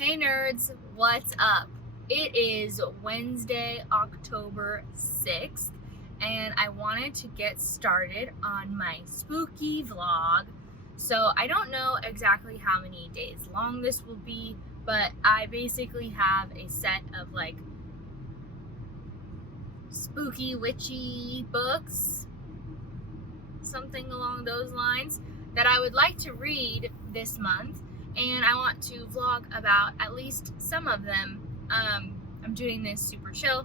Hey nerds, what's up? It is Wednesday, October 6th, and I wanted to get started on my spooky vlog. So I don't know exactly how many days long this will be, but I basically have a set of like spooky, witchy books, something along those lines, that I would like to read this month. And I want to vlog about at least some of them. I'm doing this super chill.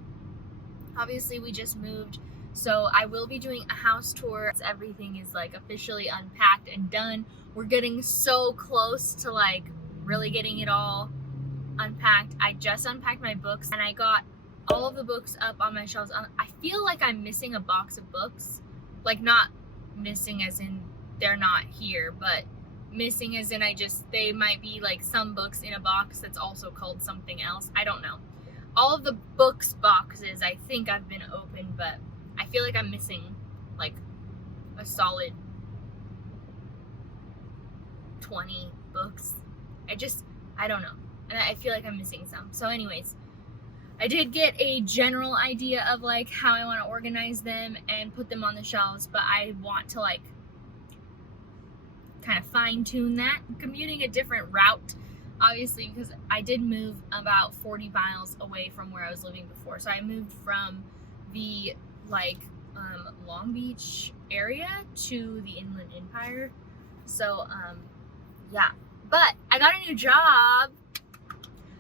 Obviously, we just moved, so I will be doing a house tour. Everything is like officially unpacked and done. We're getting so close to like really getting it all unpacked. I just unpacked my books and I got all of the books up on my shelves. I feel like I'm missing a box of books. Like, not missing as in they're not here, but missing as in they might be like some books in a box that's also called something else. I don't know. All of the books boxes I think I've been open, but I feel like I'm missing like a solid 20 books. I don't know. And I feel like I'm missing some. So anyways, I did get a general idea of like how I want to organize them and put them on the shelves, but I want to like kind of fine-tune that. I'm commuting a different route, obviously, because I did move about 40 miles away from where I was living before. So I moved from the like Long Beach area to the Inland Empire. So yeah, but I got a new job.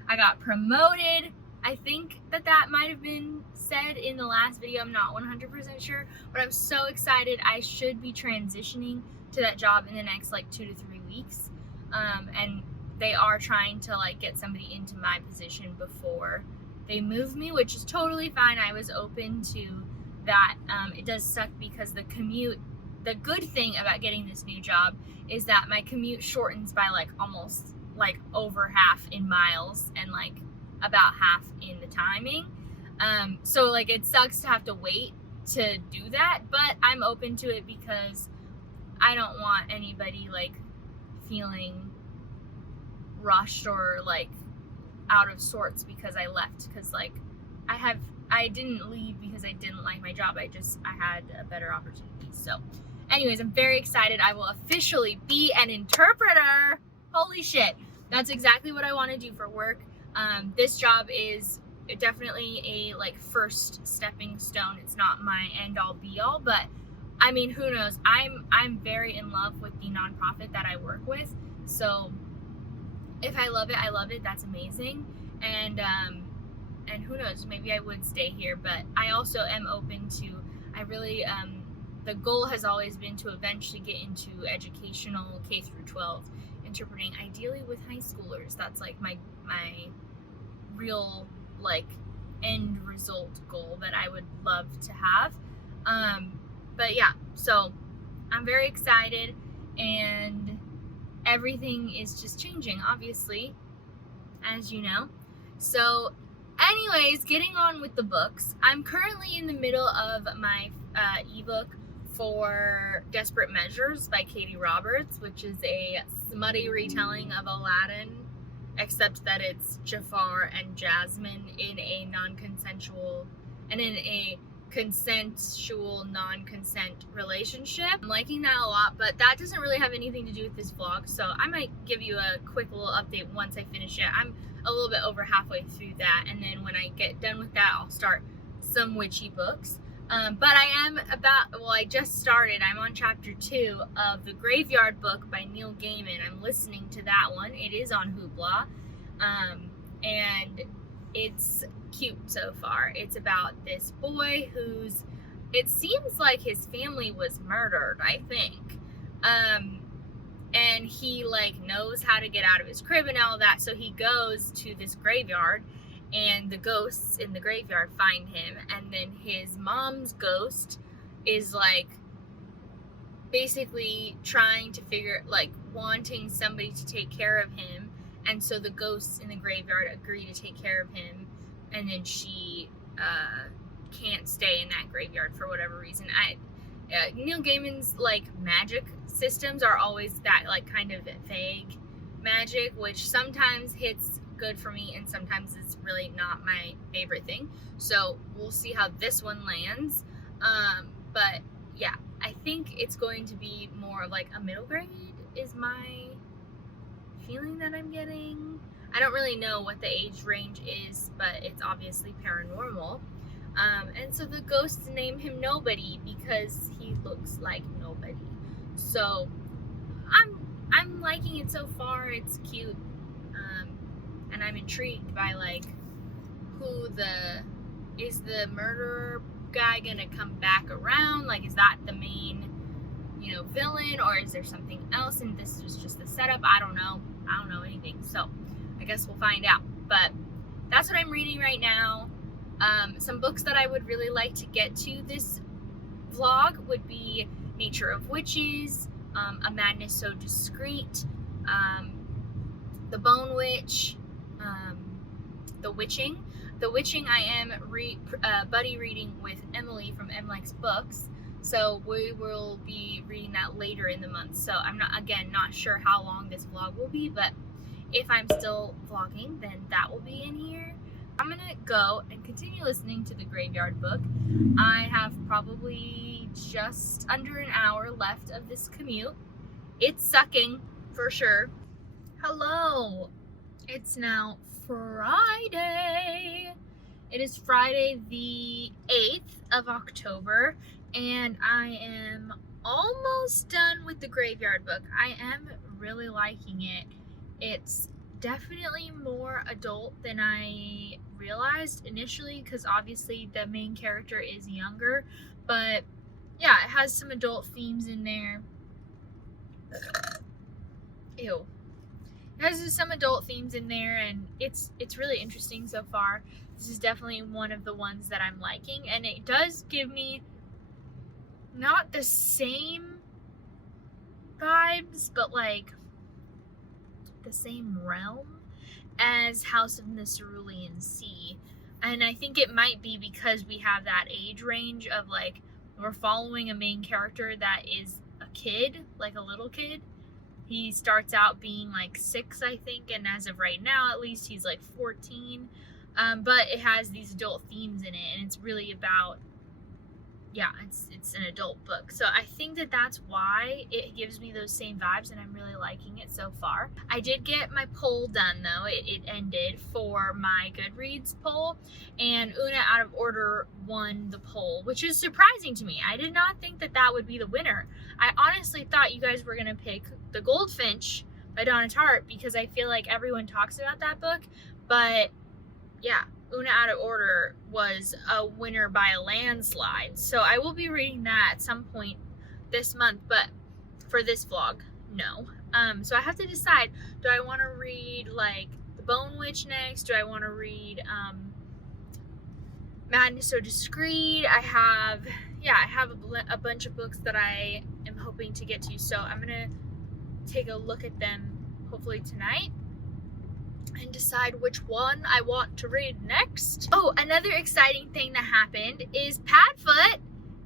I got promoted. I think that might have been said in the last video. I'm not 100% sure, but I'm so excited. I should be transitioning to that job in the next like 2 to 3 weeks, and they are trying to like get somebody into my position before they move me, which is totally fine. I was open to that. It does suck because the commute, the good thing about getting this new job is that my commute shortens by like almost like over half in miles and like about half in the timing. So like it sucks to have to wait to do that, but I'm open to it because I don't want anybody like feeling rushed or like out of sorts because I left, because like I didn't leave because I didn't like my job. I had a better opportunity. So anyways, I'm very excited. I will officially be an interpreter. Holy shit. That's exactly what I want to do for work. This job is definitely a like first stepping stone. It's not my end all be all, but I mean, who knows? I'm very in love with the nonprofit that I work with. So if I love it, I love it. That's amazing. And who knows? Maybe I would stay here. But I also am open to. I really the goal has always been to eventually get into educational K through 12 interpreting, ideally with high schoolers. That's like my real like end result goal that I would love to have. But yeah, so I'm very excited, and everything is just changing, obviously, as you know. So anyways, getting on with the books. I'm currently in the middle of my ebook for Desperate Measures by Katie Roberts, which is a smutty retelling of Aladdin, except that it's Jafar and Jasmine in a non-consensual and in a consensual non-consent relationship. I'm liking that a lot, but that doesn't really have anything to do with this vlog, so I might give you a quick little update once I finish it. I'm a little bit over halfway through that, and then when I get done with that, I'll start some witchy books. But I just started. I'm on chapter 2 of the Graveyard book by Neil Gaiman. I'm listening to that one. It is on Hoopla, and it's cute so far. It's about this boy it seems like his family was murdered, I think, and he like knows how to get out of his crib and all that, so he goes to this graveyard, and the ghosts in the graveyard find him, and then his mom's ghost is like basically trying to wanting somebody to take care of him, and so the ghosts in the graveyard agree to take care of him, and then she can't stay in that graveyard for whatever reason. Neil Gaiman's like magic systems are always that like kind of vague magic, which sometimes hits good for me, and sometimes it's really not my favorite thing. So we'll see how this one lands. But yeah, I think it's going to be more of like a middle grade is my feeling that I'm getting. I don't really know what the age range is, but it's obviously paranormal. And so the ghosts name him Nobody because he looks like nobody. So I'm liking it so far. It's cute. And I'm intrigued by like is the murderer guy gonna come back around? Like, is that the main, villain, or is there something else and this was just the setup? I don't know anything, so I guess we'll find out. But that's what I'm reading right now. Some books that I would really like to get to this vlog would be Nature of Witches, A Madness So Discreet, The Bone Witch, The Witching. The Witching I am buddy reading with Emily from M Likes Books, so we will be reading that later in the month. So I'm not sure how long this vlog will be, but if I'm still vlogging, then that will be in here. I'm gonna go and continue listening to the Graveyard Book. I have probably just under an hour left of this commute. It's sucking for sure. Hello, it's now Friday. It is Friday the 8th of October, and I am almost done with the Graveyard Book. I am really liking it. It's definitely more adult than I realized initially, because obviously the main character is younger, but yeah, it has some adult themes in there. Ew. It has some adult themes in there, and it's really interesting so far. This is definitely one of the ones that I'm liking, and it does give me not the same vibes, but like the same realm as House of the Cerulean Sea. And I think it might be because we have that age range of like, we're following a main character that is a kid, like a little kid. He starts out being like 6, I think, and as of right now, at least, he's like 14. But it has these adult themes in it, and it's really about, yeah, it's an adult book. So I think that that's why it gives me those same vibes, and I'm really liking it so far. I did get my poll done, though. It ended for my Goodreads poll, and Una Out of Order won the poll, which is surprising to me. I did not think that that would be the winner. I honestly thought you guys were going to pick The Goldfinch by Donna Tartt, because I feel like everyone talks about that book, but yeah, Una Out of Order was a winner by a landslide. So I will be reading that at some point this month, but for this vlog, no. So I have to decide, do I want to read like The Bone Witch next? Do I want to read Madness So Discreet? I have a bunch of books that I am hoping to get to. So I'm going to take a look at them hopefully tonight and decide which one I want to read next. Oh, another exciting thing that happened is Padfoot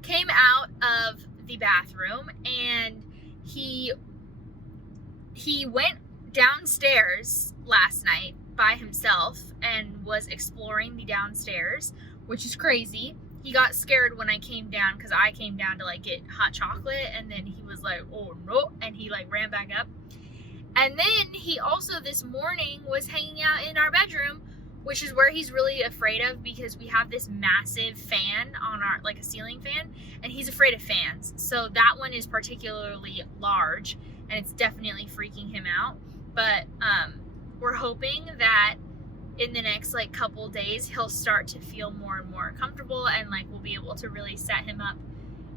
came out of the bathroom, and he went downstairs last night by himself and was exploring the downstairs, which is crazy. He got scared when I came down, because I came down to like get hot chocolate, and then he was like, oh no, and he like ran back up. And then he also this morning was hanging out in our bedroom, which is where he's really afraid of, because we have this massive fan on our, like a ceiling fan, and he's afraid of fans. So that one is particularly large, and it's definitely freaking him out. But we're hoping that in the next like couple days, he'll start to feel more and more comfortable, and like we'll be able to really set him up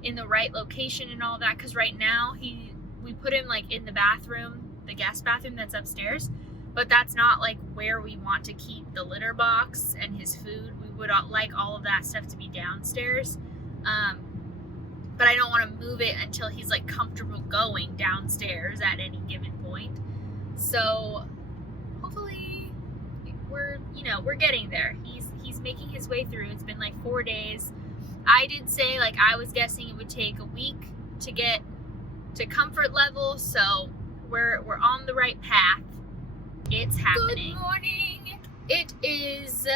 in the right location and all that. Because right now we put him like in the bathroom, the guest bathroom that's upstairs, but that's not like where we want to keep the litter box and his food. We would like all of that stuff to be downstairs, but I don't want to move it until he's like comfortable going downstairs at any given point. So hopefully we're getting there. He's making his way through. It's been like 4 days. I did say, like, I was guessing it would take a week to get to comfort level, so we're on the right path. It's happening. Good morning. It is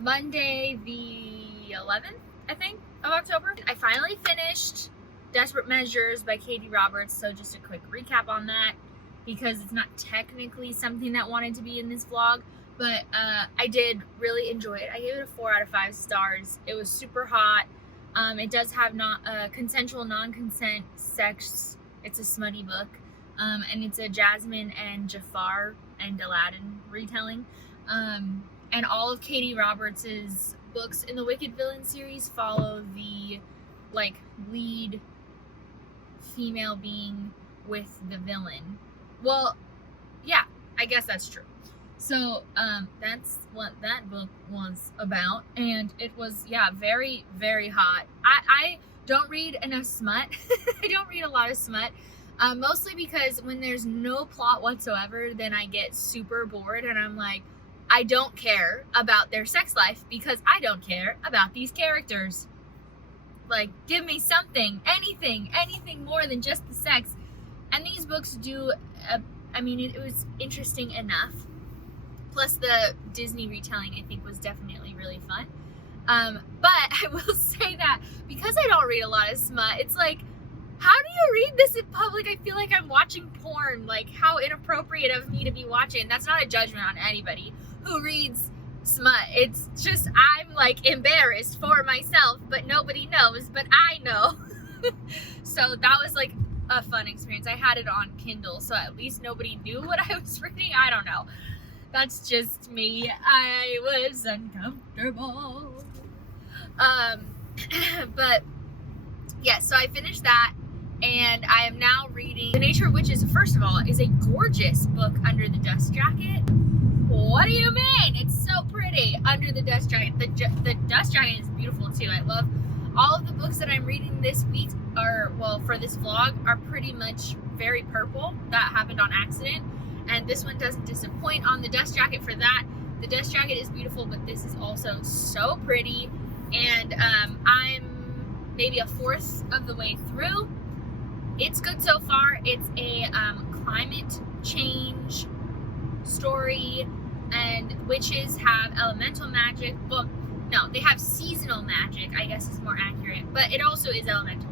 Monday the 11th, I think, of October. I finally finished Desperate Measures by Katie Roberts, so just a quick recap on that, because it's not technically something that wanted to be in this vlog, but I did really enjoy it. I gave it a 4 out of 5 stars. It was super hot. It does have consensual, non-consent sex. It's a smutty book, and it's a Jasmine and Jafar and Aladdin retelling. And all of Katie Roberts's books in the Wicked Villain series follow the lead female being with the villain. Well, yeah, I guess that's true. So that's what that book was about, and it was, yeah, very, very hot. I don't read enough smut. I don't read a lot of smut, mostly because when there's no plot whatsoever, then I get super bored, and I'm like, I don't care about their sex life because I don't care about these characters. Like, give me something, anything more than just the sex. And these books do, it was interesting enough. Plus the Disney retelling, I think, was definitely really fun. But I will say that because I don't read a lot of smut, it's like, how do you read this in public? I feel like I'm watching porn. Like, how inappropriate of me to be watching. That's not a judgment on anybody who reads smut. It's just, I'm like embarrassed for myself, but nobody knows, but I know. So that was like a fun experience. I had it on Kindle, so at least nobody knew what I was reading. I don't know. That's just me. I was uncomfortable. But yeah, so I finished that, and I am now reading The Nature of Witches. First of all, is a gorgeous book, Under the Dust Jacket. What do you mean? It's so pretty. Under the Dust Jacket. The Dust Jacket is beautiful too. I love all of the books that I'm reading this week, for this vlog, are pretty much very purple. That happened on accident. And this one doesn't disappoint on the Dust Jacket for that. The Dust Jacket is beautiful, but this is also so pretty. And I'm maybe a fourth of the way through. It's good so far. It's a climate change story, and witches have elemental magic. Well, no, they have seasonal magic, I guess is more accurate, but it also is elemental.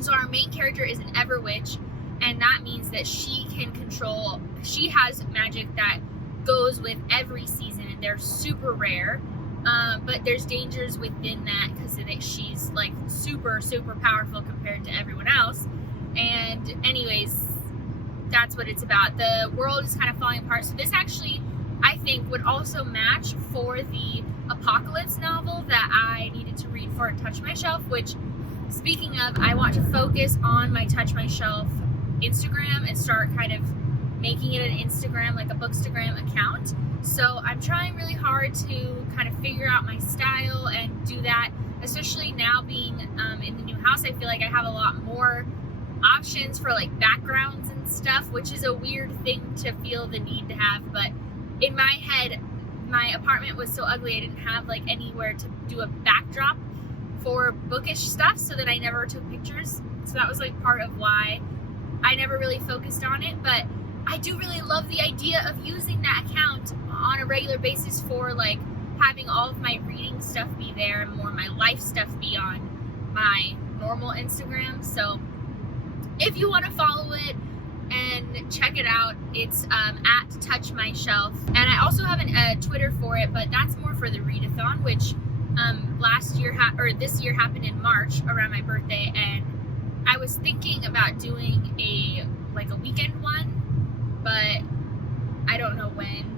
So our main character is an Everwitch, and that means that she has magic that goes with every season, and they're super rare, but there's dangers within that because she's like super, super powerful compared to everyone else. And anyways, that's what it's about. The world is kind of falling apart. So this actually, I think, would also match for the Apocalypse novel that I needed to read for Touch My Shelf, which, speaking of, I want to focus on my Touch My Shelf Instagram and start kind of making it an Instagram, like a Bookstagram account. So I'm trying really hard to kind of figure out my style and do that, especially now being in the new house. I feel like I have a lot more options for like backgrounds and stuff, which is a weird thing to feel the need to have, but in my head, my apartment was so ugly I didn't have like anywhere to do a backdrop for bookish stuff, so that I never took pictures. So that was like part of why I never really focused on it. But I do really love the idea of using that account on a regular basis for like having all of my reading stuff be there and more my life stuff be on my normal Instagram. So if you want to follow it and check it out, it's at Touch My Shelf. And I also have a Twitter for it, but that's more for the Readathon, which this year happened in March around my birthday, and I was thinking about doing a weekend one, but I don't know when.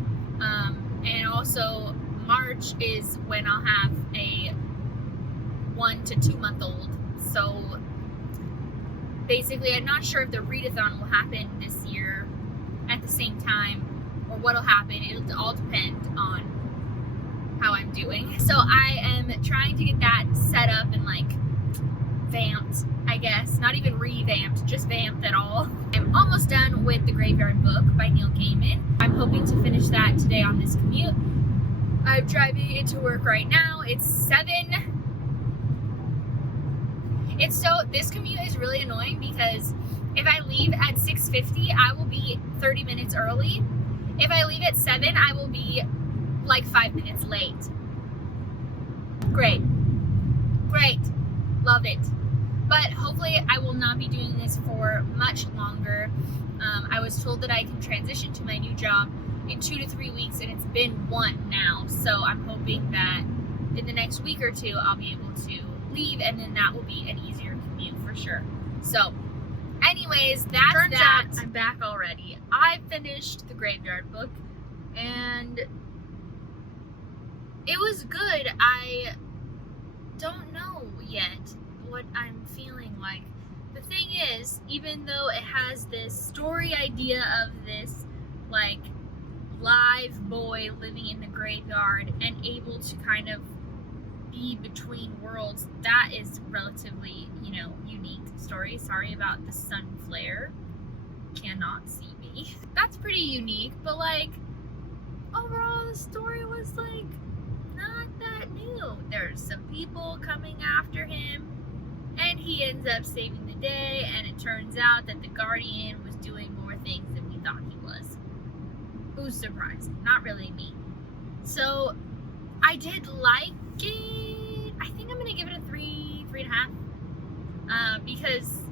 And also March is when I'll have a 1 to 2 month old. So basically, I'm not sure if the Readathon will happen this year at the same time or what'll happen. It'll all depend on how I'm doing. So I am trying to get that set up and like vamped, I guess. Not even revamped, just vamped at all. I'm almost done with The Graveyard Book by Neil Gaiman. I'm hoping to finish that today on this commute. I'm driving into work right now. It's 7. This commute is really annoying because if I leave at 6:50, I will be 30 minutes early. If I leave at 7, I will be like 5 minutes late. Great. Love it. But hopefully I will not be doing this for much longer. I was told that I can transition to my new job in 2 to 3 weeks, and it's been 1 now. So I'm hoping that in the next week or 2, I'll be able to leave, and then that will be an easier commute for sure. So anyways, that's turns out I'm back already. I finished the Graveyard book, and it was good. I don't know yet what I'm feeling like. The thing is, even though it has this story idea of this like live boy living in the graveyard and able to kind of be between worlds, that is relatively, unique story. Sorry about the sun flare. Cannot see me. That's pretty unique, but like overall the story was like not that new. There's some people coming after him, and he ends up saving the day, and it turns out that the Guardian was doing more things than we thought he was. Who's surprised? Not really me. So I did like it. I think I'm gonna give it a 3.5, because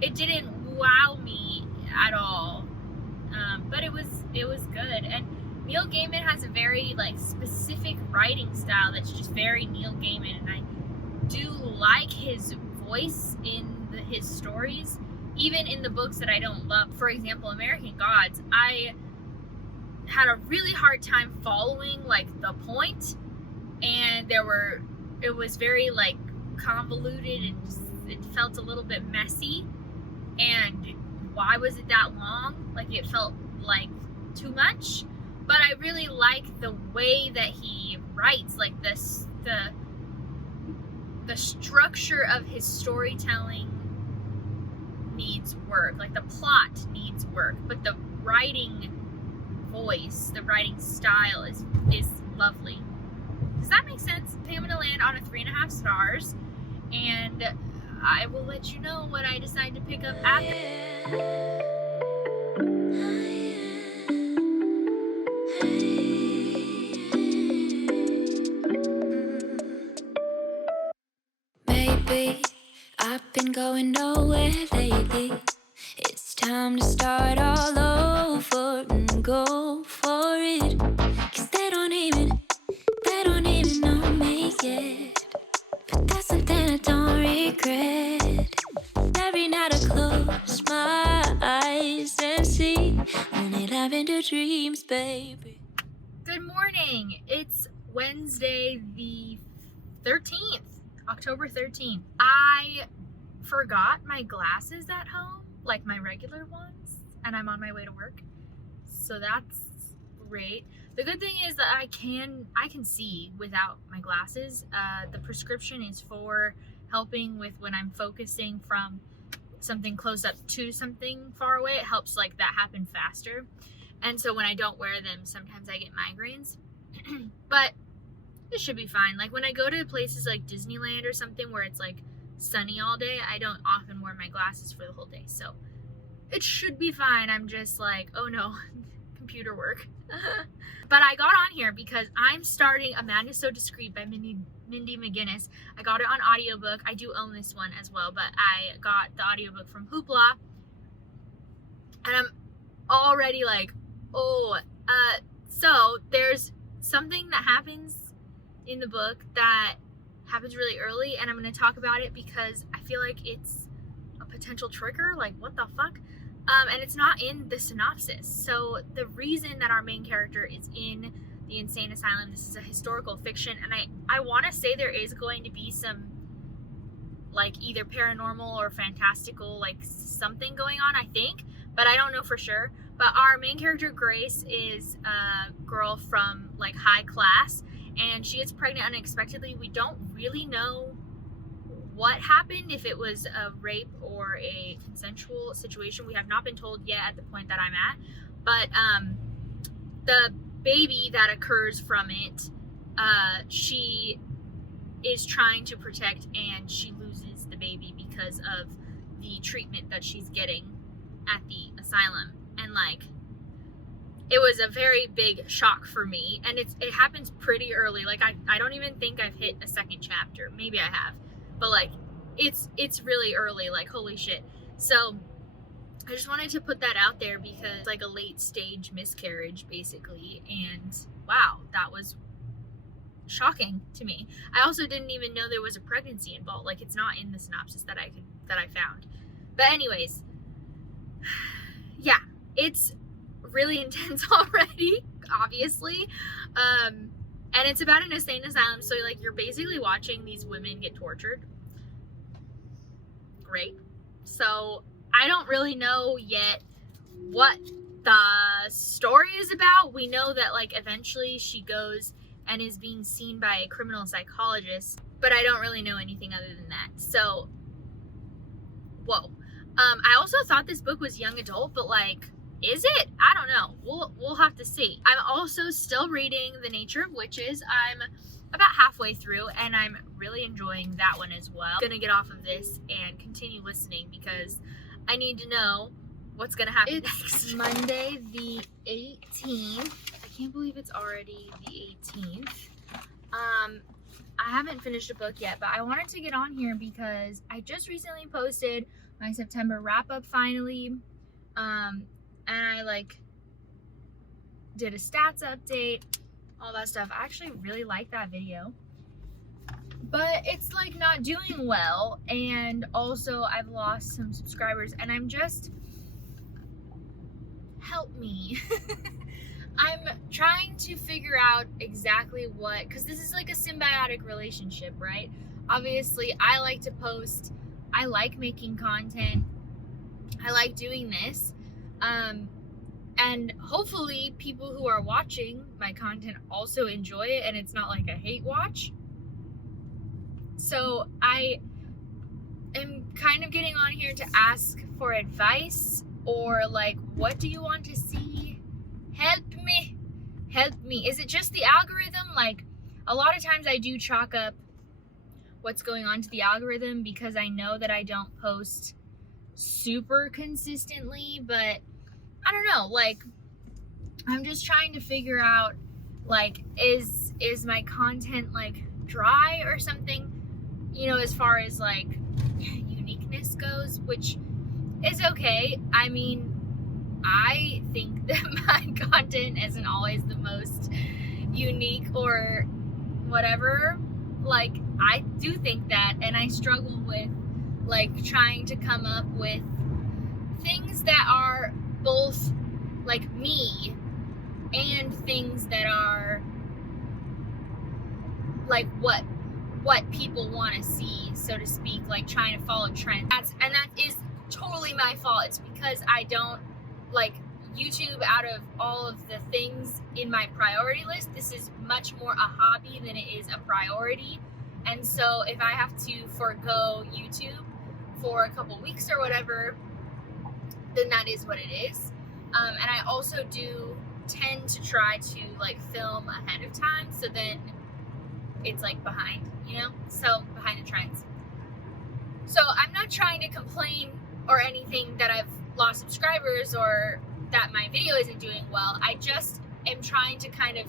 it didn't wow me at all, but it was good. And Neil Gaiman has a very like specific writing style that's just very Neil Gaiman, and I do like his voice in his stories, even in the books that I don't love. For example, American Gods, I had a really hard time following like the point, and it was very like convoluted, and just, it felt a little bit messy. And why was it that long? Like it felt like too much. But I really like the way that he writes, like the structure of his storytelling needs work. Like the plot needs work, but the writing voice, the writing style is lovely. Does that make sense? I think I'm gonna land on a 3.5 stars, and I will let you know what I decide to pick up after. I've been going nowhere lately. It's time to start all over and go for it. 'Cause they don't even know me yet. But that's something I don't regret. Every night I close my eyes and see only lavender dreams, baby. Good morning. It's Wednesday the 13th. October 13th. I forgot my glasses at home, like my regular ones, and I'm on my way to work. So that's great. The good thing is that I can see without my glasses. The prescription is for helping with when I'm focusing from something close up to something far away. It helps like that happen faster. And so when I don't wear them, sometimes I get migraines. But it should be fine. Like when I go to places like Disneyland or something where it's like sunny all day, I don't often wear my glasses for the whole day. So it should be fine. I'm just like, oh no, computer work. But I got on here because I'm starting A Man Is So Discreet by Mindy McGinnis. I got it on audiobook. I do own this one as well, but I got the audiobook from Hoopla. And I'm already like, so there's something that happens in the book that happens really early, and I'm going to talk about it because I feel like it's a potential trigger. Like, what the fuck? And it's not in the synopsis. So the reason that our main character is in the insane asylum, this is a historical fiction, and I want to say there is going to be some like either paranormal or fantastical like something going on, I think, but I don't know for sure. But our main character, Grace, is a girl from like high class, and she gets pregnant unexpectedly. We don't really know what happened, if it was a rape or a consensual situation. We have not been told yet at the point that I'm at. But the baby that occurs from it, she is trying to protect, and she loses the baby because of the treatment that she's getting at the asylum. And like, it was a very big shock for me, and it happens pretty early. Like I don't even think I've hit a second chapter. Maybe I have, but like it's really early. Like, holy shit. So I just wanted to put that out there because it's like a late stage miscarriage basically, and wow, that was shocking to me. I also didn't even know there was a pregnancy involved. Like, it's not in the synopsis that I found. But anyways, yeah, it's really intense already, obviously. And it's about an insane asylum, so like you're basically watching these women get tortured. Great. So I don't really know yet what the story is about. We know that like eventually she goes and is being seen by a criminal psychologist, but I don't really know anything other than that. So, whoa. I also thought this book was young adult, but like, is it? I don't know. We'll have to see. I'm also still reading The Nature of Witches. I'm about halfway through, and I'm really enjoying that one as well. I'm gonna get off of this and continue listening because I need to know what's gonna happen next. Monday the 18th. I can't believe it's already the 18th. I haven't finished a book yet, but I wanted to get on here because I just recently posted my September wrap-up finally. And I like did a stats update, all that stuff. I actually really like that video, but it's like not doing well, and also I've lost some subscribers, and I'm just, help me. I'm trying to figure out exactly what, because this is like a symbiotic relationship, right? Obviously I like to post, I like making content, I like doing this, and hopefully people who are watching my content also enjoy it, and it's not like a hate watch. So I am kind of getting on here to ask for advice, or like, what do you want to see? Help me. Is it just the algorithm? Like, a lot of times I do chalk up what's going on to the algorithm because I know that I don't post super consistently, but I don't know, like, I'm just trying to figure out, like, is my content like dry or something, you know, as far as like uniqueness goes, which is okay. I mean, I think that my content isn't always the most unique or whatever. Like, I do think that, and I struggle with like trying to come up with things that are both like me and things that are like what people want to see, so to speak, like trying to follow trends. That is totally my fault. It's because I don't like YouTube. Out of all of the things in my priority list, this is much more a hobby than it is a priority. And so if I have to forego YouTube for a couple weeks or whatever, then that is what it is. And I also do tend to try to like film ahead of time, so then it's like behind, you know, so behind the trends. So I'm not trying to complain or anything that I've lost subscribers or that my video isn't doing well. I just am trying to kind of,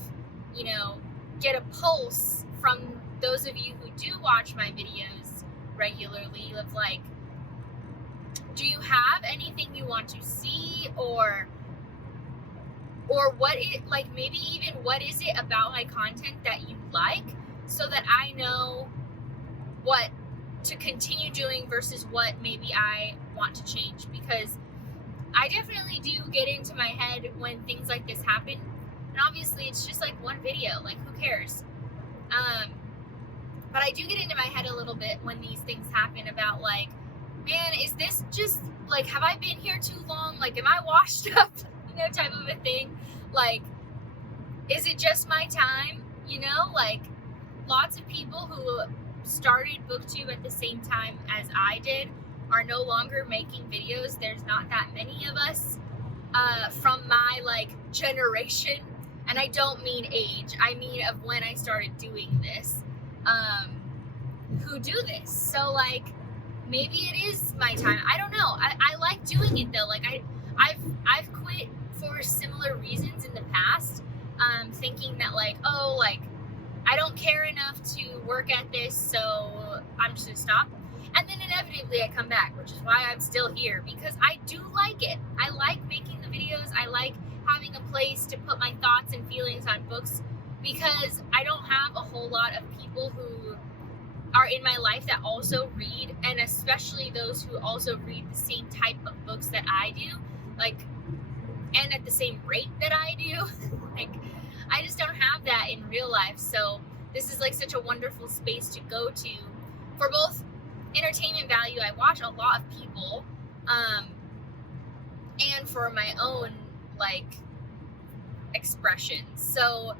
you know, get a pulse from those of you who do watch my videos regularly of like, do you have anything you want to see, or what it, like, maybe even what is it about my content that you like, so that I know what to continue doing versus what maybe I want to change. Because I definitely do get into my head when things like this happen, and obviously it's just like one video, like who cares? But I do get into my head a little bit when these things happen about like, man, is this just like, have I been here too long? Like, am I washed up? You know, type of a thing. Like, is it just my time? You know, like, lots of people who started BookTube at the same time as I did are no longer making videos. There's not that many of us from my like generation, and I don't mean age, I mean of when I started doing this, who do this. So like, maybe it is my time. I don't know. I like doing it though. Like I've quit for similar reasons in the that like, oh, like, I don't care enough to work at this, so I'm just gonna stop. And then inevitably I come back, which is why I'm still here, because I do like it. I like making the videos. I like having a place to put my thoughts and feelings on books, because I don't have a whole lot of people who are in my life that also read, and especially those who also read the same type of books that I do, like, and at the same rate that I do. Like, I just don't have that in real life. So this is like such a wonderful space to go to for both entertainment value. I watch a lot of people, and for my own like expressions. So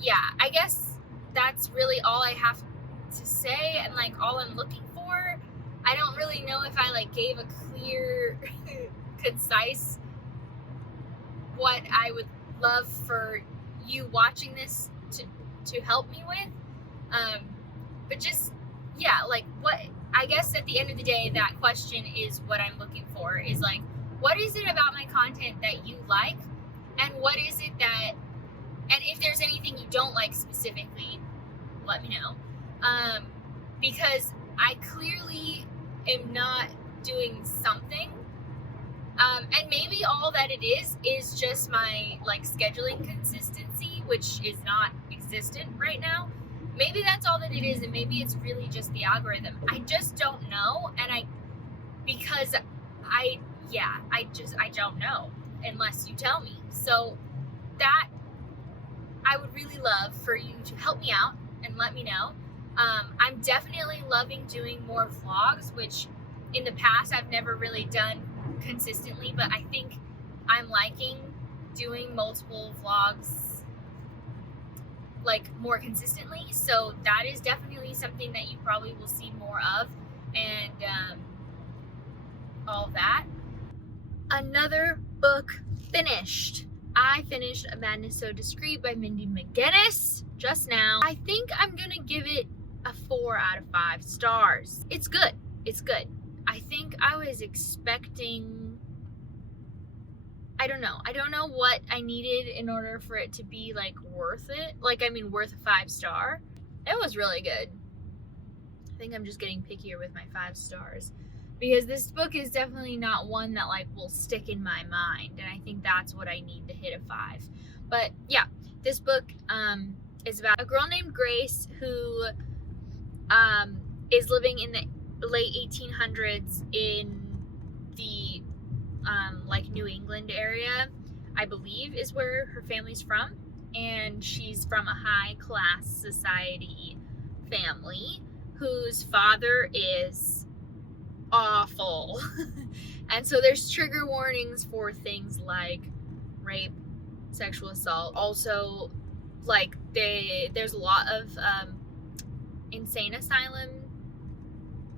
yeah, I guess that's really all I have to say, and like all I'm looking for. I don't really know if I like gave a clear concise what I would love for you watching this to help me with, but just, yeah, like, what, I guess at the end of the day, that question is what I'm looking for, is like, what is it about my content that you like, and what is it that, and if there's anything you don't like specifically, let me know, because I clearly am not doing something, and maybe all that it is just my like scheduling consistency, which is not existent right now. Maybe that's all that it is, and maybe it's really just the algorithm. I just don't know, and I don't know unless you tell me. So that I would really love for you to help me out and let me know. I'm definitely loving doing more vlogs, which in the past I've never really done consistently, but I think I'm liking doing multiple vlogs like more consistently. So that is definitely something that you probably will see more of, and all that. Another book finished. I finished A Madness So Discreet by Mindy McGinnis just now. I think I'm gonna give it a 4 out of 5 stars. It's good. It's good. I think I was expecting, I don't know what I needed in order for it to be like worth it. Like, I mean, worth a 5 star. It was really good. I think I'm just getting pickier with my 5 stars, because this book is definitely not one that like will stick in my mind, and I think that's what I need to hit a 5. But yeah, this book is about a girl named Grace who is living in the late 1800s in the like New England area, I believe is where her family's from, and she's from a high class society family whose father is awful. And so there's trigger warnings for things like rape, sexual assault. Also, like, there's a lot of insane asylum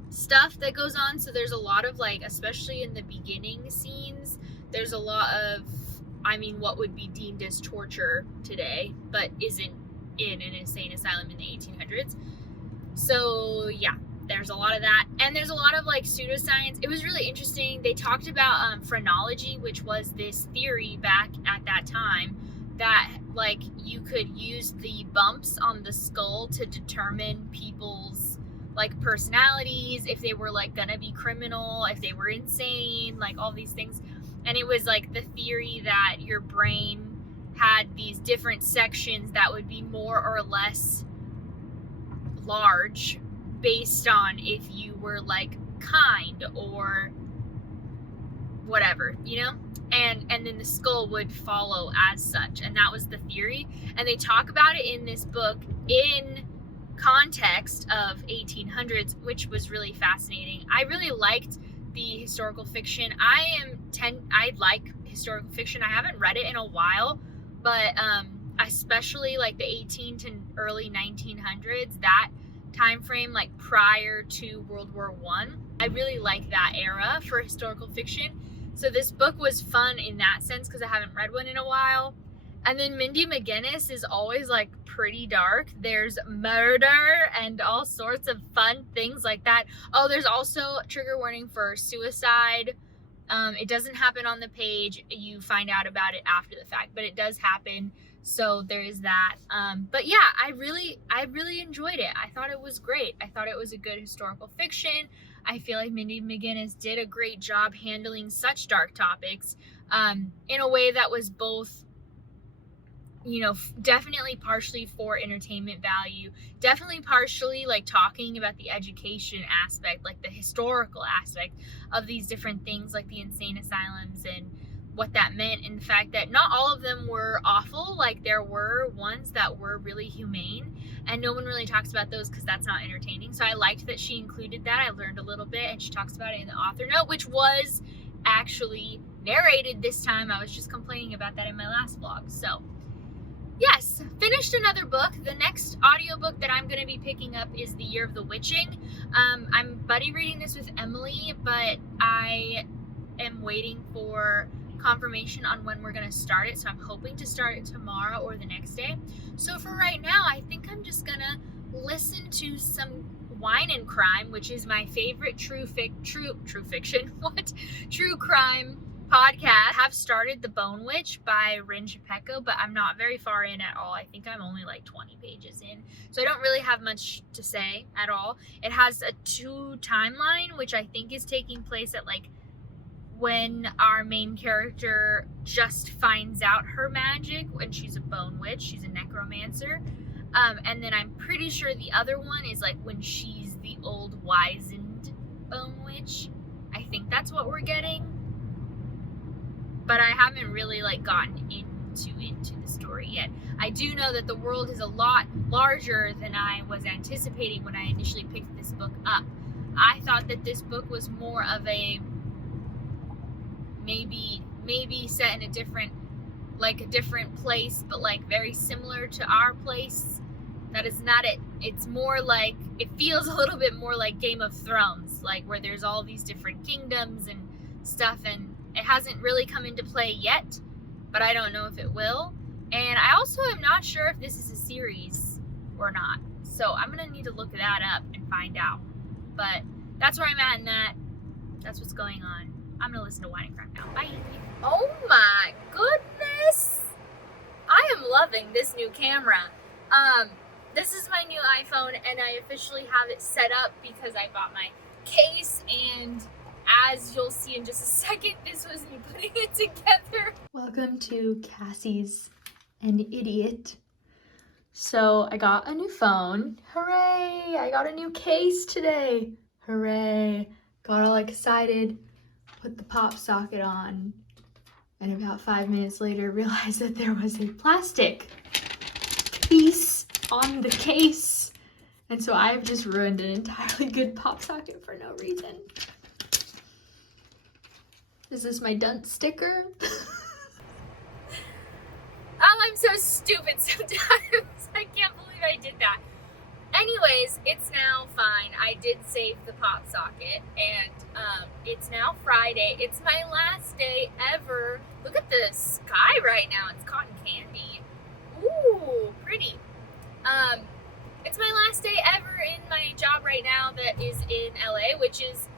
stuff that goes on. So there's a lot of like, especially in the beginning scenes, there's a lot of, I mean, what would be deemed as torture today, but isn't in an insane asylum in the 1800s. So yeah, there's a lot of that, and there's a lot of like pseudoscience. It was really interesting. They talked about phrenology, which was this theory back at that time that like you could use the bumps on the skull to determine people's like personalities, if they were like gonna be criminal, if they were insane, like all these things. And it was like the theory that your brain had these different sections that would be more or less large based on if you were like kind or whatever, you know, and then the skull would follow as such, and that was the theory. And they talk about it in this book in context of 1800s, which was really fascinating. I really liked the historical fiction. I like historical fiction. I haven't read it in a while, but especially like the 18 to early 1900s, that time frame, like prior to World War I really like that era for historical fiction. So this book was fun in that sense because I haven't read one in a while. And then Mindy McGinnis is always like pretty dark. There's murder and all sorts of fun things like that. Oh, there's also trigger warning for suicide. It doesn't happen on the page. You find out about it after the fact, but it does happen. So there is that. But yeah, I really enjoyed it. I thought it was great. I thought it was a good historical fiction. I feel like Mindy McGinnis did a great job handling such dark topics in a way that was both, you know, definitely partially for entertainment value, definitely partially like talking about the education aspect, like the historical aspect of these different things, like the insane asylums and what that meant, and the fact that not all of them were awful. Like there were ones that were really humane, and no one really talks about those because that's not entertaining. So I liked that she included that. I learned a little bit, and she talks about it in the author note, which was actually narrated this time. I was just complaining about that in my last vlog. So yes, finished another book. The next audiobook that I'm going to be picking up is The Year of the Witching. I'm buddy reading this with Emily, but I am waiting for confirmation on when we're going to start it, so I'm hoping to start it tomorrow or the next day. So for right now, I think I'm just gonna listen to some Wine and Crime, which is my favorite true fiction true crime podcast. I have started The Bone Witch by Rin Chapeko, but I'm not very far in at all. I think I'm only like 20 pages in, so I don't really have much to say at all. It has a 2 timeline, which I think is taking place at like when our main character just finds out her magic when she's a bone witch, she's a necromancer. And then I'm pretty sure the other one is like when she's the old wizened bone witch. I think that's what we're getting. But I haven't really like gotten into the story yet. I do know that the world is a lot larger than I was anticipating when I initially picked this book up. I thought that this book was more of a maybe set in a different place, but like very similar to our place. That is not it. It's more like, it feels a little bit more like Game of Thrones, like where there's all these different kingdoms and stuff, and it hasn't really come into play yet, but I don't know if it will. And I also am not sure if this is a series or not, so I'm gonna need to look that up and find out. But that's where I'm at in that. That's what's going on. I'm gonna listen to Wine and Crime now. Bye. Oh my goodness! I am loving this new camera. This is my new iPhone, and I officially have it set up because I bought my case, and as you'll see in just a second, this was me putting it together. Welcome to Cassie's an Idiot. So I got a new phone. Hooray! I got a new case today. Hooray! Got all excited. Put the pop socket on, and about 5 minutes later realized that there was a plastic piece on the case, and so I've just ruined an entirely good pop socket for no reason. Is this my dunce sticker? Oh, I'm so stupid sometimes. I can't believe I did that. Anyways, it's now fine. I did save the pop socket, and it's now Friday. It's my last day ever. Look at the sky right now. It's cotton candy. Ooh, pretty. It's my last day ever in my job right now that is in LA, which is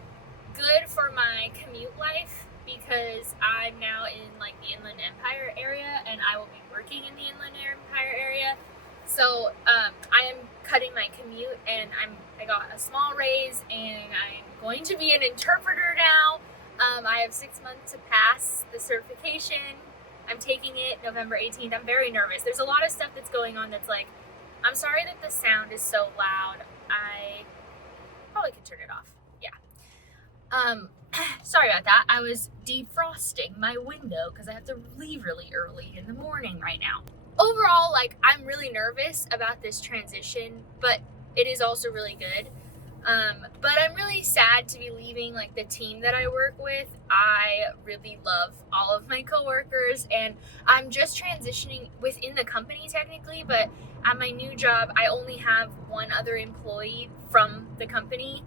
good for my commute life because I'm now in like the Inland Empire area, and I will be working in the Inland Empire area. So I am cutting my commute, and I got a small raise, and I'm going to be an interpreter now. I have 6 months to pass the certification. I'm taking it November 18th. I'm very nervous. There's a lot of stuff that's going on that's like, I'm sorry that the sound is so loud. I probably could turn it off. Yeah. Sorry about that. I was defrosting my window because I have to leave really early in the morning right now. Overall, like, I'm really nervous about this transition, but it is also really good. But I'm really sad to be leaving, like, the team that I work with. I really love all of my coworkers, and I'm just transitioning within the company technically, but at my new job, I only have one other employee from the company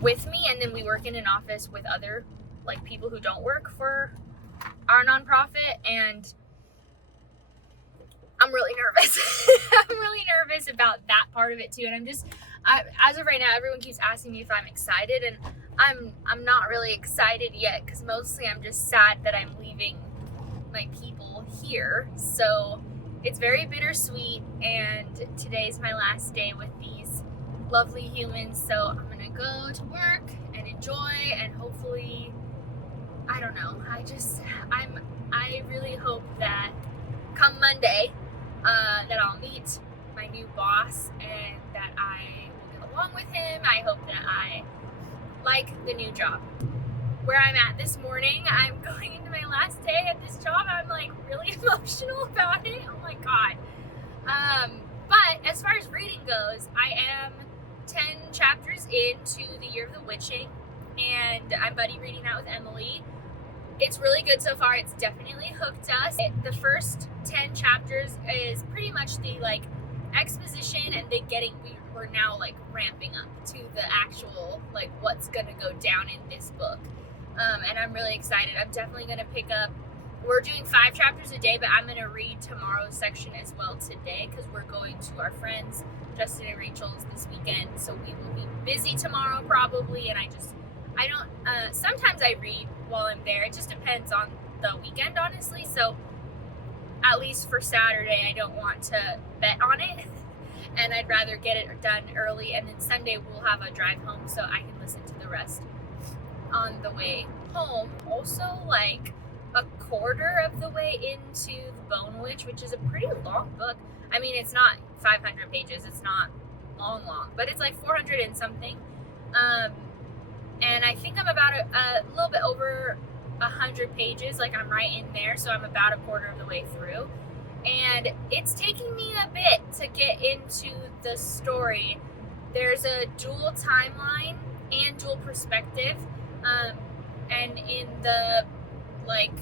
with me, and then we work in an office with other, like, people who don't work for our nonprofit, and I'm really nervous. I'm really nervous about that part of it too, and as of right now, everyone keeps asking me if I'm excited, and I'm not really excited yet, because mostly I'm just sad that I'm leaving my people here. So it's very bittersweet, and today's my last day with these lovely humans, so I'm gonna go to work and enjoy, and hopefully, I don't know, I really hope that come Monday, that I'll meet my new boss and that I will get along with him. I hope that I like the new job. Where I'm at this morning, I'm going into my last day at this job. I'm like really emotional about it. Oh my God. But as far as reading goes, I am 10 chapters into the Year of the Witching, and I'm buddy reading that with Emily. It's really good so far. It's definitely hooked us. The first 10 chapters is pretty much the like exposition, and we're now like ramping up to the actual like what's gonna go down in this book. And I'm really excited. I'm definitely gonna pick up. We're doing 5 chapters a day, but I'm gonna read tomorrow's section as well today because we're going to our friends Justin and Rachel's this weekend, so we will be busy tomorrow probably. And I don't, sometimes I read while I'm there. It just depends on the weekend, honestly. So at least for Saturday, I don't want to bet on it. And I'd rather get it done early. And then Sunday we'll have a drive home so I can listen to the rest on the way home. Also, like a quarter of the way into The Bone Witch, which is a pretty long book. I mean, it's not 500 pages. It's not long, but it's like 400 and something. And I think I'm about a little bit over 100 pages. Like I'm right in there. So I'm about a quarter of the way through. And it's taking me a bit to get into the story. There's a dual timeline and dual perspective. And in the like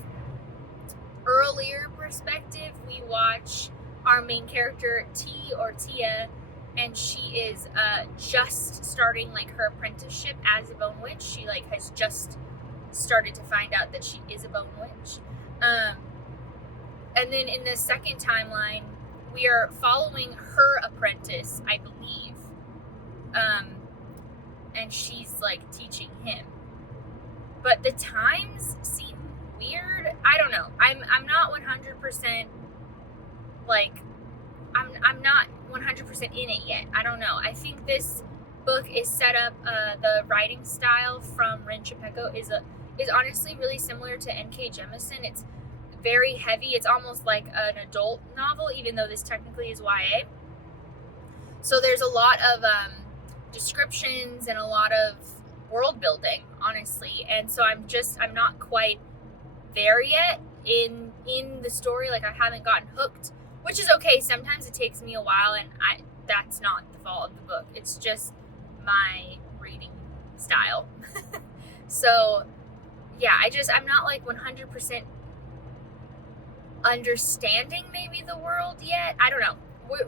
earlier perspective, we watch our main character Tia, and she is just starting like her apprenticeship as a bone witch. She like has just started to find out that she is a bone witch. And then in the second timeline, we are following her apprentice, I believe. And she's like teaching him. But the times seem weird. I don't know. I'm not 100% like I'm not 100% in it yet. I don't know. I think this book is set up. The writing style from Rin Chapeko is honestly really similar to N.K. Jemisin. It's very heavy. It's almost like an adult novel, even though this technically is YA. So there's a lot of descriptions and a lot of world building, honestly. And so I'm not quite there yet in the story. Like I haven't gotten hooked, which is okay. Sometimes it takes me a while, and that's not the fault of the book. It's just my reading style. So yeah, I'm not like 100% understanding maybe the world yet. I don't know.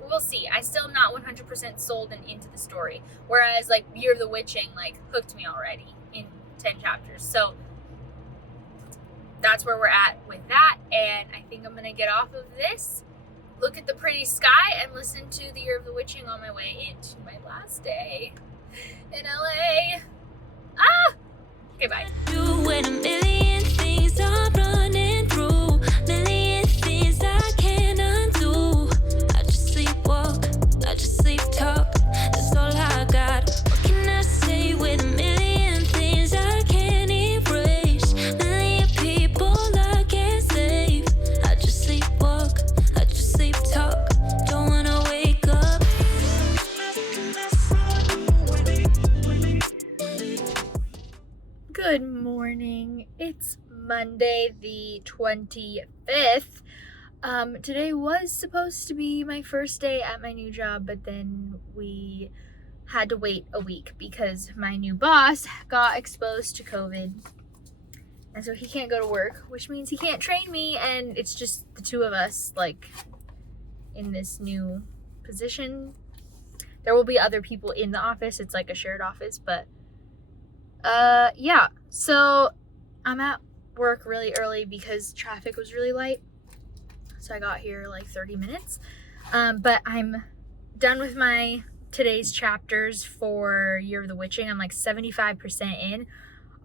We'll see. I still am not 100% sold and into the story. Whereas like Year of the Witching like hooked me already in 10 chapters. So that's where we're at with that. And I think I'm going to get off of this, look at the pretty sky, and listen to the Year of the Witching on my way into my last day in LA. Okay, bye. When a million things are running through, million things I can't undo. I just sleepwalk, I just sleep talk. That's all I got. What can I say with a million things I can't erase? Million people I can't save. I just sleepwalk, I just sleep talk. Don't wanna wake up. Good morning. It's Monday the 25th. Today was supposed to be my first day at my new job, but then we had to wait a week because my new boss got exposed to COVID. And so he can't go to work, which means he can't train me, and it's just the two of us, like, in this new position. There will be other people in the office. It's like a shared office, but yeah, so I'm at work really early because traffic was really light. So I got here like 30 minutes. But I'm done with my today's chapters for Year of the Witching. I'm like 75% in.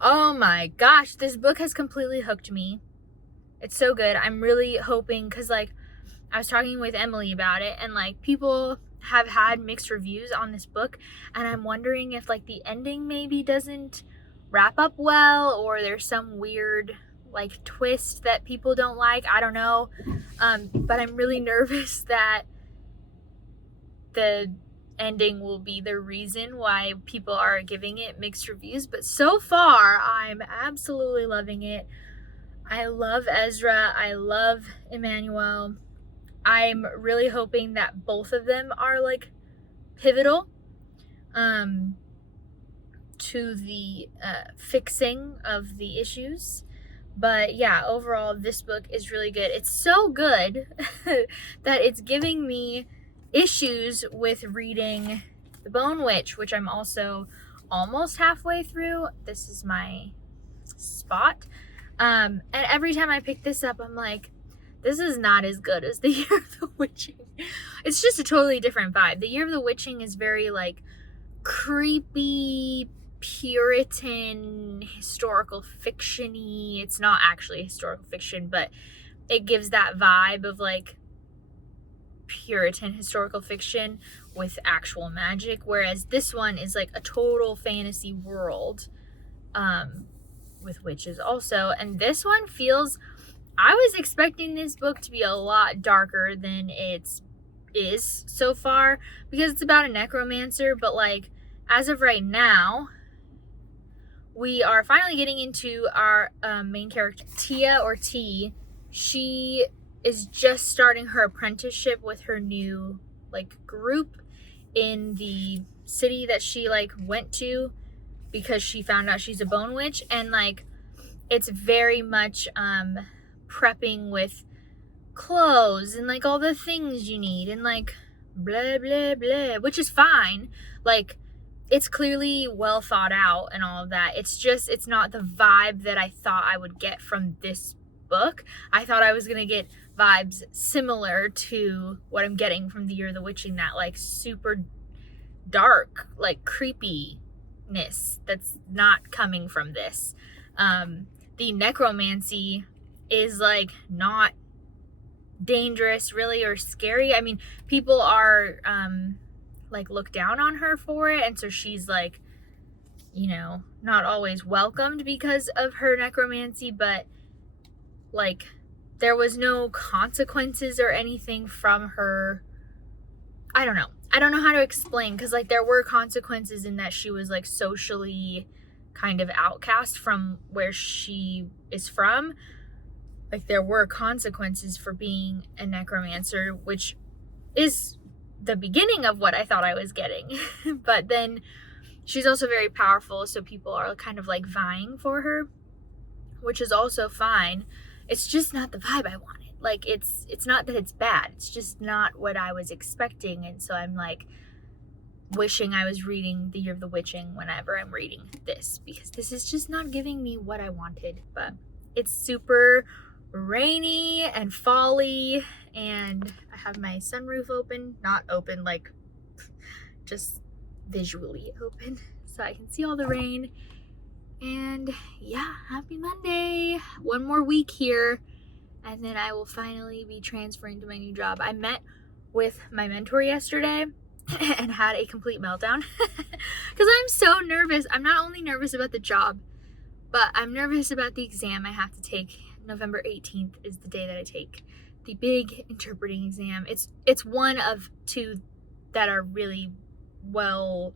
Oh my gosh, this book has completely hooked me. It's so good. I'm really hoping, because like I was talking with Emily about it, and like people have had mixed reviews on this book, and I'm wondering if like the ending maybe doesn't wrap up well, or there's some weird like twist that people don't like. I don't know. But I'm really nervous that the ending will be the reason why people are giving it mixed reviews. But so far, I'm absolutely loving it. I love Ezra. I love Emmanuel. I'm really hoping that both of them are like pivotal to the fixing of the issues. But yeah, overall, this book is really good. It's so good that it's giving me issues with reading The Bone Witch, which I'm also almost halfway through. This is my spot. And every time I pick this up, I'm like, this is not as good as The Year of the Witching. It's just a totally different vibe. The Year of the Witching is very like creepy, Puritan, historical fiction-y. It's not actually historical fiction, but it gives that vibe of like Puritan historical fiction with actual magic, whereas this one is like a total fantasy world with witches also. And this one feels, I was expecting this book to be a lot darker than it is so far, because it's about a necromancer, but like as of right now, we are finally getting into our main character, Tia or T. She is just starting her apprenticeship with her new like group in the city that she like went to because she found out she's a bone witch, and like it's very much prepping with clothes and like all the things you need and like blah blah blah, which is fine. Like it's clearly well thought out and all of that. It's just, it's not the vibe that I thought I would get from this book. I thought I was gonna get vibes similar to what I'm getting from The Year of the Witching, that like super dark, like creepiness that's not coming from this. The necromancy is like not dangerous really or scary. I mean, people are like look down on her for it, and so she's like, you know, not always welcomed because of her necromancy, but like there was no consequences or anything from her. I don't know how to explain, because like there were consequences in that she was like socially kind of outcast from where she is from. Like there were consequences for being a necromancer, which is the beginning of what I thought I was getting. But then she's also very powerful, so people are kind of like vying for her, which is also fine. It's just not the vibe I wanted. Like it's not that it's bad, it's just not what I was expecting. And so I'm like wishing I was reading The Year of the Witching whenever I'm reading this, because this is just not giving me what I wanted. But it's super rainy and fall-y, and I have my sunroof open, not open like just visually open, so I can see all the rain. And yeah, happy Monday. One more week here, and then I will finally be transferring to my new job. I met with my mentor yesterday and had a complete meltdown because I'm so nervous. I'm not only nervous about the job, but I'm nervous about the exam I have to take. November 18th is the day that I take the big interpreting exam. It's one of two that are really well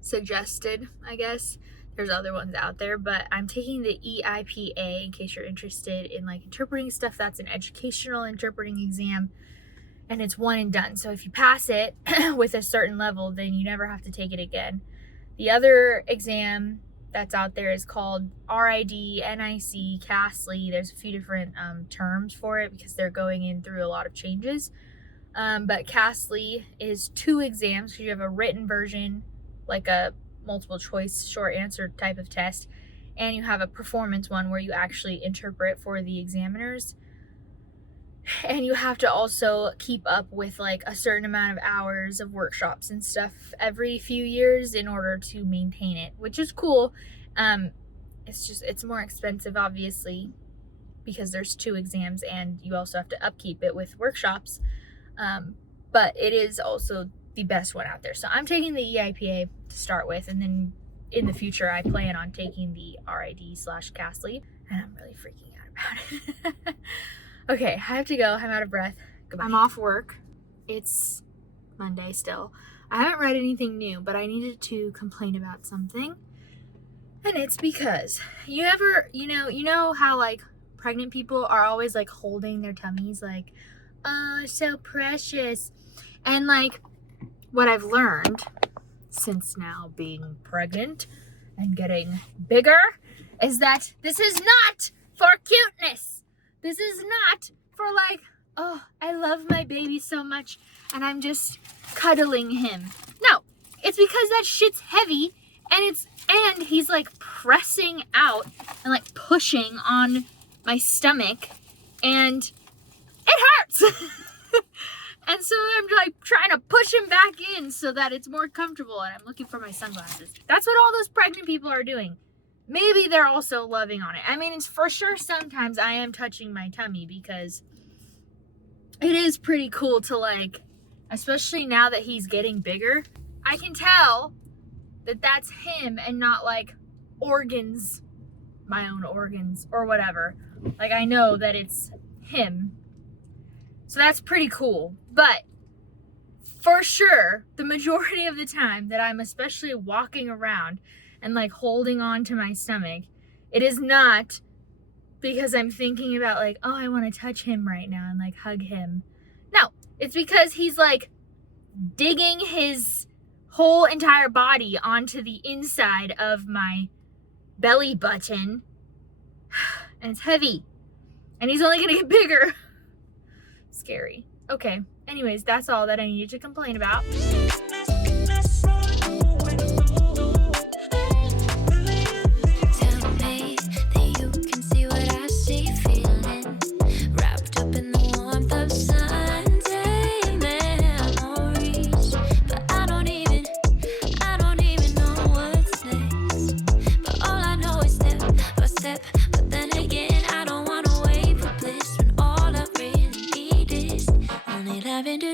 suggested, I guess. There's other ones out there, but I'm taking the EIPA in case you're interested in like interpreting stuff. That's an educational interpreting exam, and it's one and done. So if you pass it with a certain level, then you never have to take it again. The other exam that's out there is called MissKlassieKassie. There's a few different terms for it because they're going in through a lot of changes. But Kassie is 2 exams. So you have a written version, like a multiple choice short answer type of test, and you have a performance one where you actually interpret for the examiners. And you have to also keep up with like a certain amount of hours of workshops and stuff every few years in order to maintain it, which is cool. It's more expensive, obviously, because there's 2 exams and you also have to upkeep it with workshops. But it is also the best one out there. So I'm taking the EIPA to start with, and then in the future I plan on taking the RID/Kassie, and I'm really freaking out about it. Okay, I have to go. I'm out of breath. Goodbye. I'm off work. It's Monday still. I haven't read anything new, but I needed to complain about something. And it's because you know how like pregnant people are always like holding their tummies like, oh, so precious. And like what I've learned since now being pregnant and getting bigger is that this is not for cuteness. This is not for like, oh, I love my baby so much and I'm just cuddling him. No, it's because that shit's heavy and he's like pressing out and like pushing on my stomach and it hurts. And so I'm like trying to push him back in so that it's more comfortable, and I'm looking for my sunglasses. That's what all those pregnant people are doing. Maybe they're also loving on it. I mean, it's for sure sometimes I am touching my tummy because it is pretty cool to like, especially now that he's getting bigger, I can tell that that's him and not like organs, my own organs or whatever. Like I know that it's him. So that's pretty cool. But for sure, the majority of the time that I'm especially walking around and like holding on to my stomach, it is not because I'm thinking about like, oh, I want to touch him right now and like hug him. No, it's because he's like digging his whole entire body onto the inside of my belly button. And it's heavy. And he's only going to get bigger. Scary. Okay. Anyways, that's all that I needed to complain about.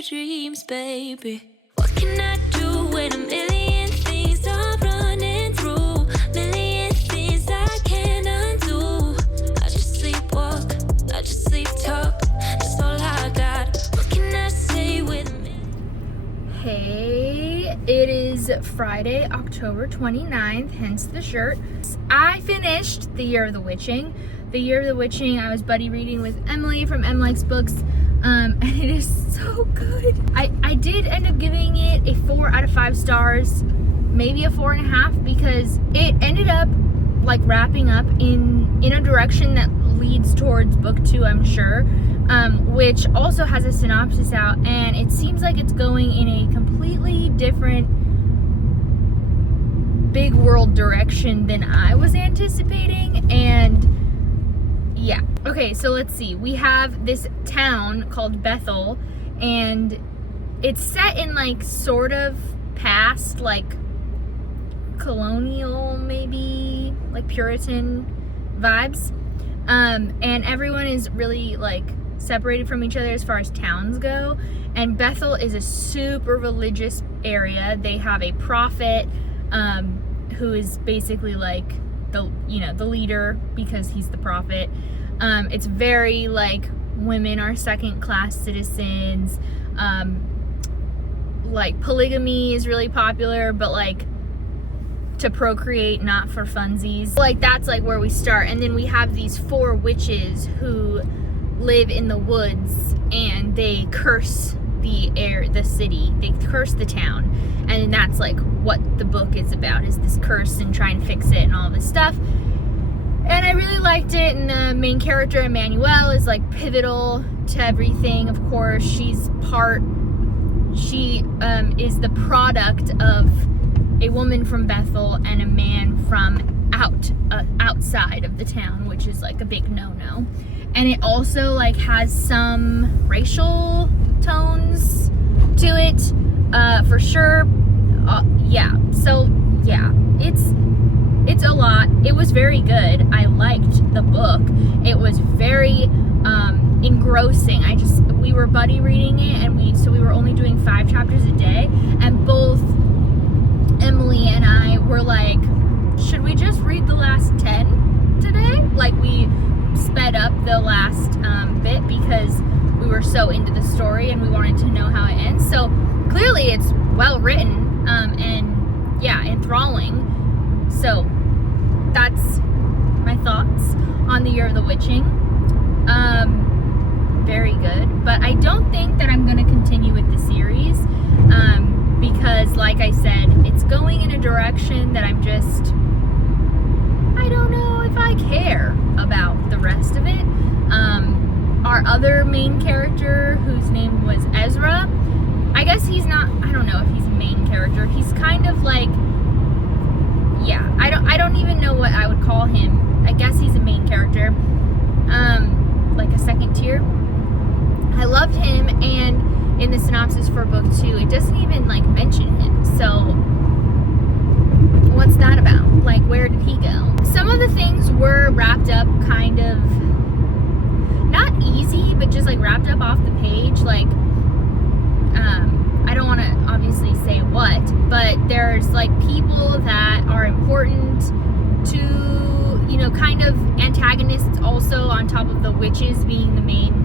Dreams, baby. What can I do when a million things are running through? Million things I can't undo. I just sleepwalk, I just sleep talk. That's all I got. What can I say with me? Hey, it is Friday, October 29th, hence the shirt. I finished The Year of the Witching. The Year of the Witching, I was buddy reading with Emily from Em Likes Books. And it is so good. I did end up giving it a 4 out of 5 stars, maybe a 4.5, because it ended up like wrapping up in a direction that leads towards book 2, I'm sure, which also has a synopsis out, and it seems like it's going in a completely different big world direction than I was anticipating, and yeah. Okay, so let's see. We have this town called Bethel, and it's set in like sort of past, like colonial, maybe like Puritan vibes. And everyone is really like separated from each other as far as towns go. And Bethel is a super religious area. They have a prophet, who is basically like the leader because he's the prophet. It's very like women are second-class citizens. Like polygamy is really popular, but like to procreate, not for funsies. Like that's like where we start. And then we have these 4 witches who live in the woods, and they curse the city. They curse the town. And that's like what the book is about, is this curse and trying to fix it and all this stuff. And I really liked it, and the main character, Emmanuelle, is like pivotal to everything. Of course, she is the product of a woman from Bethel and a man from outside of the town, which is like a big no-no. And it also like has some racial tones to it, for sure. Yeah, so yeah, it's it's a lot. It was very good. I liked the book. It was very engrossing. We were buddy reading it, and we were only doing 5 chapters a day, and both Emily and I were like, should we just read the last 10 today? Like, we sped up the last bit because we were so into the story and we wanted to know how it ends. So clearly it's well written and yeah, enthralling. So that's my thoughts on the Year of the Witching. Very good, but I don't think that I'm going to continue with the series because, like I said, it's going in a direction that I don't know if I care about the rest of it. Our other main character, whose name was Ezra, I guess I don't know if he's a main character. He's kind of like, yeah, I don't even know what I would call him. I guess he's a main character, like a second tier. I loved him, and in the synopsis for book 2, it doesn't even like mention him. So what's that about? Like, where did he go? Some of the things were wrapped up kind of not easy, but just like wrapped up off the page. Like, I don't want to obviously say what, but there's like people that are important to, kind of antagonists also, on top of the witches being the main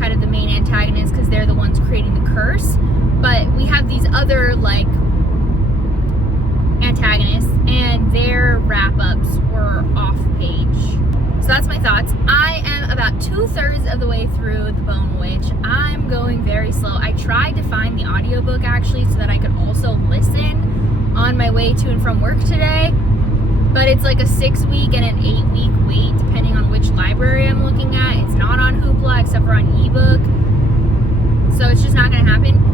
antagonists because they're the ones creating the curse. But we have these other like antagonists, and their wrap-ups were off page. So that's my thoughts. I am about 2/3 of the way through The Bone Witch. I'm going very slow. I tried to find the audiobook actually so that I could also listen on my way to and from work today, but it's like a 6-week and an 8-week wait depending on which library I'm looking at. It's not on Hoopla except for on ebook, so it's just not going to happen.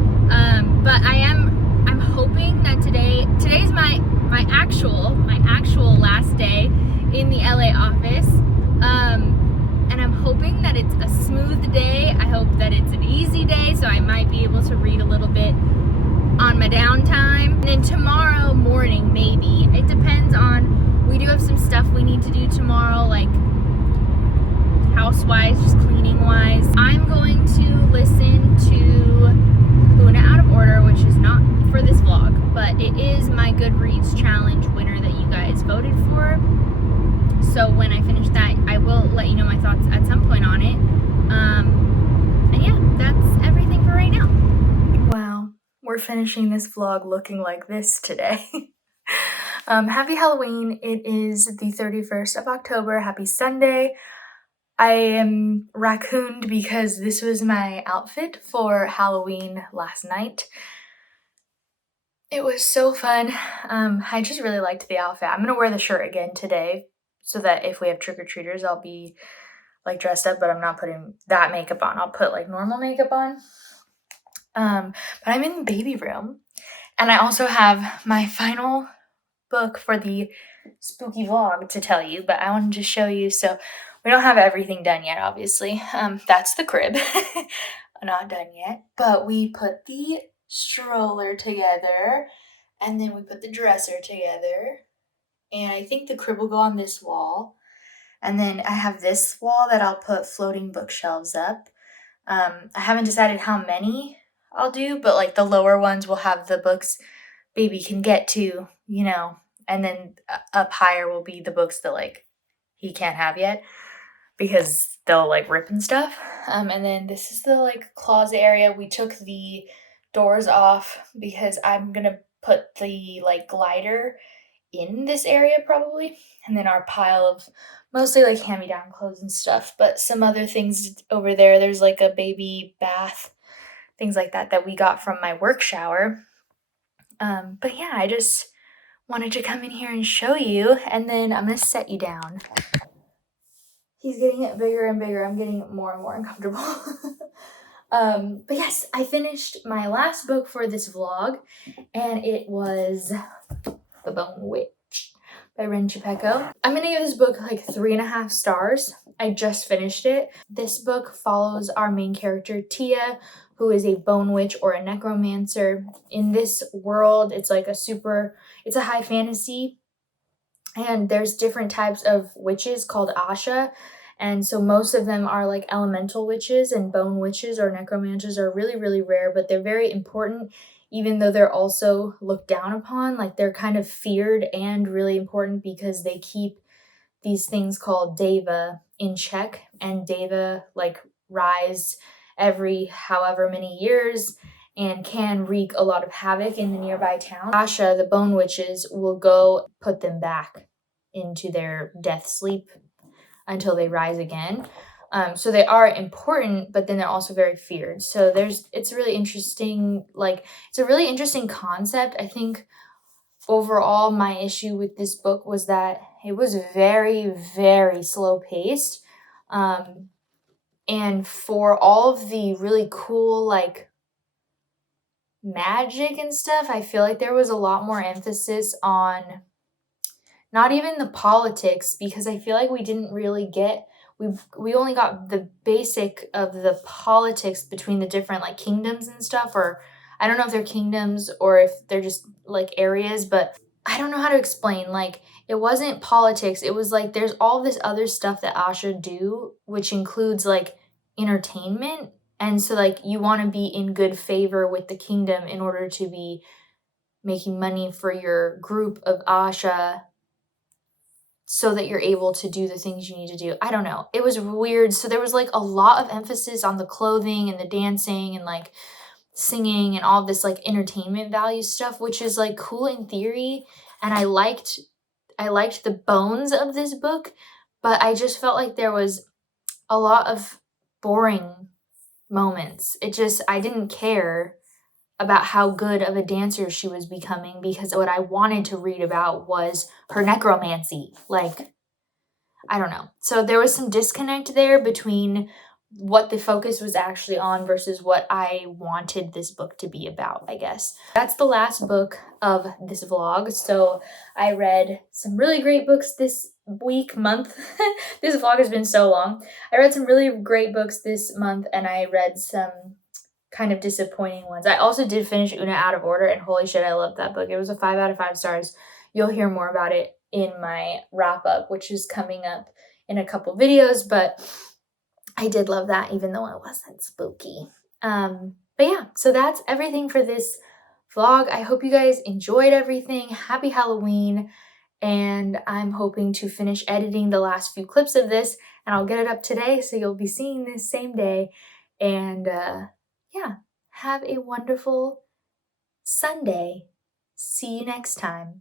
But I'm hoping that today's my actual last day in the LA office, and I'm hoping that it's a smooth day. I hope that it's an easy day, so I might be able to read a little bit on my downtime. And then tomorrow morning, maybe. It depends on, we do have some stuff we need to do tomorrow, like house-wise, just cleaning-wise. I'm going to listen to Una Out of Order, which is not for this vlog, but it is my Goodreads challenge winner that you guys voted for. So when I finish that, I will let you know my thoughts at some point on it. And yeah, that's everything for right now. Wow, we're finishing this vlog looking like this today. Happy Halloween. It is the 31st of October. Happy Sunday. I am raccooned because this was my outfit for Halloween last night. It was so fun. I just really liked the outfit. I'm gonna wear the shirt again today so that if we have trick-or-treaters, I'll be like dressed up, but I'm not putting that makeup on. I'll put like normal makeup on. But I'm in the baby room, and I also have my final book for the spooky vlog to tell you, but I wanted to show you. So we don't have everything done yet, obviously. That's the crib. Not done yet, but we put the stroller together, and then we put the dresser together, and I think the crib will go on this wall, and then I have this wall that I'll put floating bookshelves up. I haven't decided how many I'll do, but like the lower ones will have the books baby can get to, and then up higher will be the books that like he can't have yet because they'll like rip and stuff. And then this is the like closet area. We took the doors off because I'm gonna put the like glider in this area probably, and then our pile of mostly like hand-me-down clothes and stuff, but some other things over there. There's like a baby bath, things like that we got from my work shower. But yeah, I just wanted to come in here and show you, and then I'm gonna set you down. He's getting it bigger and bigger. I'm getting more and more uncomfortable. But yes, I finished my last book for this vlog, and it was The Bone Witch by Ren Chipeko. I'm gonna give this book like 3.5 stars. I just finished it. This book follows our main character, Tia, who is a bone witch or a necromancer. In this world, it's like it's a high fantasy And there's different types of witches called Asha. And so most of them are like elemental witches, and bone witches or necromancers are really, really rare, but they're very important, even though they're also looked down upon. Like they're kind of feared and really important because they keep these things called deva in check, and deva like rise every however many years and can wreak a lot of havoc in the nearby town. Asha, the bone witches, will go put them back into their death sleep until they rise again. So they are important, but then they're also very feared. So it's really interesting. Like, it's a really interesting concept. I think overall my issue with this book was that it was very, very slow paced. And for all of the really cool, like, magic and stuff, I feel like there was a lot more emphasis on not even the politics, because I feel like we didn't really get, we only got the basic of the politics between the different like kingdoms and stuff, or I don't know if they're kingdoms or if they're just like areas, but I don't know how to explain. Like, it wasn't politics. It was like there's all this other stuff that Asha do, which includes like entertainment. And so like you want to be in good favor with the kingdom in order to be making money for your group of Asha so that you're able to do the things you need to do. I don't know. It was weird. So there was like a lot of emphasis on the clothing and the dancing and like singing and all this like entertainment value stuff, which is like cool in theory. And I liked the bones of this book, but I just felt like there was a lot of boring moments. I didn't care about how good of a dancer she was becoming, because what I wanted to read about was her necromancy. Like, I don't know. So there was some disconnect there between what the focus was actually on versus what I wanted this book to be about, I guess. That's the last book of this vlog. So I read some really great books this month. This vlog has been so long. I read some really great books this month, and I read some kind of disappointing ones. I also did finish Una Out of Order, and holy shit, I loved that book. It was a 5 out of 5 stars. You'll hear more about it in my wrap up, which is coming up in a couple videos, but I did love that, even though it wasn't spooky. But yeah, so that's everything for this vlog. I hope you guys enjoyed everything. Happy Halloween. And I'm hoping to finish editing the last few clips of this, and I'll get it up today, so you'll be seeing this same day. And yeah, have a wonderful Sunday. See you next time.